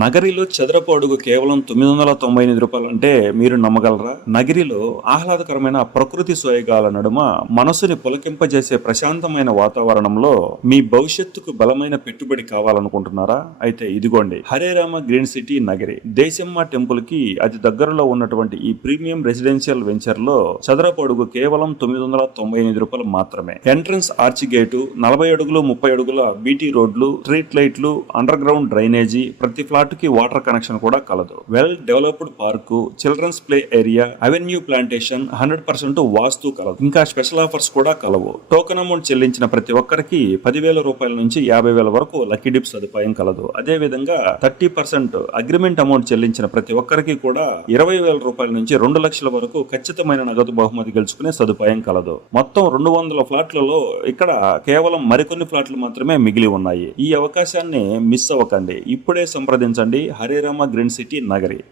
నగరిలో చదరపు అడుగు కేవలం రూ. 998 అంటే మీరు నమ్మగలరా? నగరిలో ఆహ్లాదకరమైన ప్రకృతి సోయగాల నడుమ మనసుని పులకింపజేసే ప్రశాంతమైన వాతావరణంలో మీ భవిష్యత్తుకు బలమైన పెట్టుబడి కావాలనుకుంటున్నారా? అయితే ఇదిగోండి, Hare Rama green city Nagari. Deshamma temple కి అతి దగ్గరలో ఉన్నటువంటి ఈ ప్రీమియం రెసిడెన్షియల్ వెంచర్ లో చదరపు అడుగు కేవలం రూ. 998 మాత్రమే. ఎంట్రన్స్ ఆర్చ్ గేటు, 40 అడుగులు 30 అడుగుల బీటీ రోడ్లు, స్ట్రీట్ లైట్లు, అండర్ గ్రౌండ్ డ్రైనేజీ, ప్రతి ఫ్లాట్ కి వాటర్ కనెక్షన్ కూడా కలదు. Well developed park, children's play area, avenue plantation, 100% vastu కలదు. ఇంకా స్పెషల్ ఆఫర్స్ కూడా కలవు. టోకెన్ అమౌంట్ చెల్లించిన ప్రతి ఒక్కరికి 10,000 రూపాయల నుంచి 50,000 వరకు లక్కీ డిప్ సదుపాయం కలదు. అదే విధంగా 30% అగ్రిమెంట్ అమౌంట్ చెల్లించిన ప్రతి ఒక్కరికి కూడా 20,000 రూపాయల నుంచి 2 లక్షల వరకు ఖచ్చితమైన నగదు బహుమతి గెలుచుకునే సదుపాయం కలదు. మొత్తం 200 ఫ్లాట్లలో ఇక్కడ కేవలం మరికొన్ని ఫ్లాట్లు మాత్రమే మిగిలి ఉన్నాయి. ఈ అవకాశాన్ని మిస్ అవ్వకండి. ఇప్పుడే సంప్రదించండి హరే రామ గ్రీన్ సిటీ నగరి.